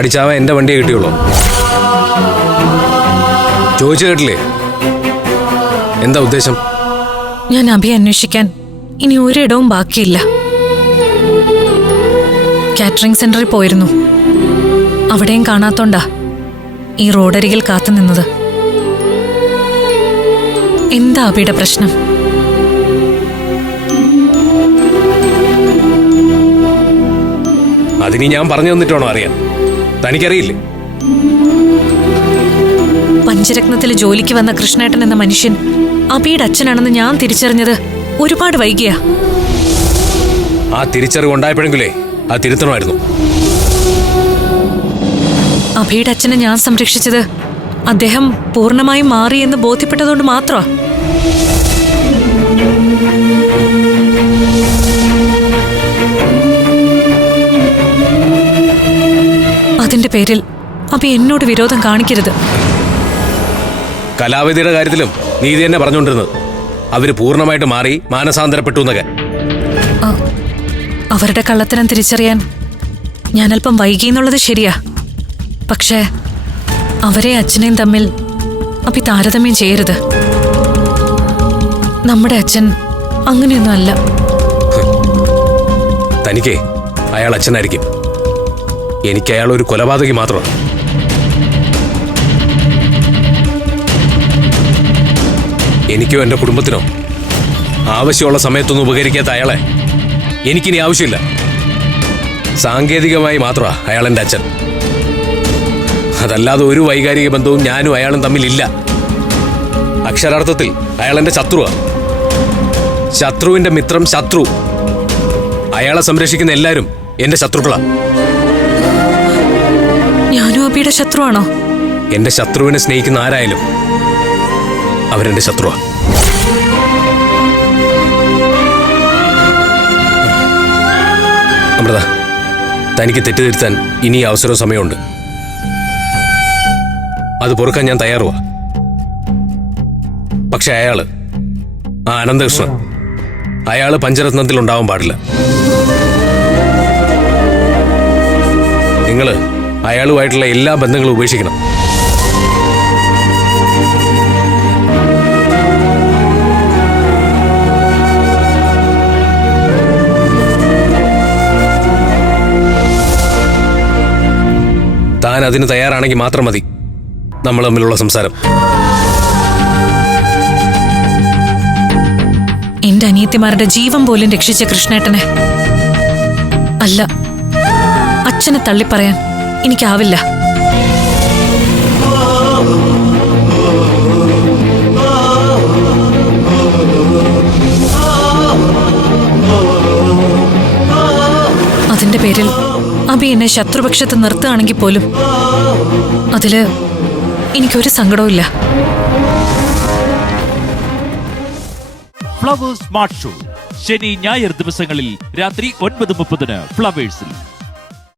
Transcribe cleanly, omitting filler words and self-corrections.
ചാടിച്ചാവാൻ എന്റെ വണ്ടിയെ കിട്ടിയുള്ളൂ. ചോദിച്ചു കേട്ടില്ലേ? എന്താ ഉദ്ദേശം? ഞാൻ അഭിയെ അന്വേഷിക്കാൻ ഇനി ഒരിടവും ബാക്കിയില്ല. കാറ്ററിംഗ് സെന്ററിൽ പോയിരുന്നു. അവിടെയും കാണാത്തോണ്ടാ ഈ റോഡരികിൽ കാത്തുനിന്നത്. എന്താ അഭിയുടെ പ്രശ്നം? അതിനി ഞാൻ പറഞ്ഞു തന്നിട്ടാണോ അറിയാൻ? തനിക്കറിയില്ലേ? പഞ്ചരത്നത്തിൽ ജോലിക്ക് വന്ന കൃഷ്ണേട്ടൻ എന്ന മനുഷ്യൻ അഭിയുടെ അച്ഛനാണെന്ന് ഞാൻ തിരിച്ചറിഞ്ഞത് ഒരുപാട് വൈകിയാ. ആ തിരിച്ചറിവ് ഉണ്ടായപ്പോഴെങ്കിലേ അത് തിരുത്തണമായിരുന്നു. അഭിയുടെ അച്ഛനെ ഞാൻ സംരക്ഷിച്ചത് അദ്ദേഹം പൂർണ്ണമായും മാറി എന്ന് ബോധ്യപ്പെട്ടതുകൊണ്ട് മാത്രമാ. അതിന്റെ പേരിൽ അഭി എന്നോട് വിരോധം കാണിക്കരുത്. കലാവതിയുടെ കാര്യത്തിലും നീതി തന്നെ പറഞ്ഞുകൊണ്ടിരുന്നത് അവര് പൂർണ്ണമായിട്ട് മാറി മാനസാന്തരപ്പെട്ടു എന്നൊക്കെ. അവരുടെ കള്ളത്തരം തിരിച്ചറിയാൻ ഞാനല്പം വൈകി എന്നുള്ളത് ശരിയാ. പക്ഷേ അവരെ അച്ഛനെയും തമ്മിൽ അഭി താരതമ്യം ചെയ്യരുത്. നമ്മുടെ അച്ഛൻ അങ്ങനെയൊന്നും അല്ല. തനിക്കേ അയാൾ അച്ഛനായിരിക്കും. എനിക്ക് അയാൾ ഒരു കൊലപാതകി മാത്രമാണ്. എനിക്കോ എൻ്റെ കുടുംബത്തിനോ ആവശ്യമുള്ള സമയത്തൊന്നും ഉപകരിക്കാത്ത അയാളെ എനിക്കിനി ആവശ്യമില്ല. സാങ്കേതികമായി മാത്രമാ അയാൾ എൻ്റെ അച്ഛൻ. അതല്ലാതെ ഒരു വൈകാരിക ബന്ധവും ഞാനും അയാളും തമ്മിലില്ല. അക്ഷരാർത്ഥത്തിൽ അയാൾ എൻ്റെ ശത്രുവാ. ശത്രുവിന്റെ മിത്രം ശത്രു. അയാളെ സംരക്ഷിക്കുന്ന എല്ലാവരും എന്റെ ശത്രുക്കളാ. ഞാനും അഭിയുടെ ശത്രുവാണോ? എന്റെ ശത്രുവിനെ സ്നേഹിക്കുന്ന ആരായാലും അവരെന്റെ ശത്രുവാ. അമൃത, തനിക്ക് തെറ്റിദ്ധരുത്താൻ ഇനി അവസരവും സമയമുണ്ട്. അത് പൊറുക്കാൻ ഞാൻ തയ്യാറുവാ. പക്ഷെ അയാള്, ആ അനന്തകൃഷ്ണൻ, അയാള് പഞ്ചരത്നത്തിൽ ഉണ്ടാവാൻ പാടില്ല. നിങ്ങള് അയാളുമായിട്ടുള്ള എല്ലാ ബന്ധങ്ങളും ഉപേക്ഷിക്കണം. താൻ അതിന് തയ്യാറാണെങ്കിൽ മാത്രം മതി നമ്മൾ തമ്മിലുള്ള സംസാരം. എന്റെ അനിയത്തിമാരുടെ ജീവൻ പോലും രക്ഷിച്ച കൃഷ്ണേട്ടനെ അല്ല, അച്ഛനെ തള്ളിപ്പറയാൻ എനിക്കാവില്ല. അതിന്റെ പേരിൽ അഭി എന്നെ ശത്രുപക്ഷത്ത് നിർത്തുകയാണെങ്കിൽ പോലും അതില് എനിക്കൊരു സങ്കടവും ഇല്ല. ഫ്ലവേഴ്സ് സ്മാർട്ട് ഷോ ശനി ഞായർ ദിവസങ്ങളിൽ രാത്രി 9:30 ഫ്ലവേഴ്സിൽ.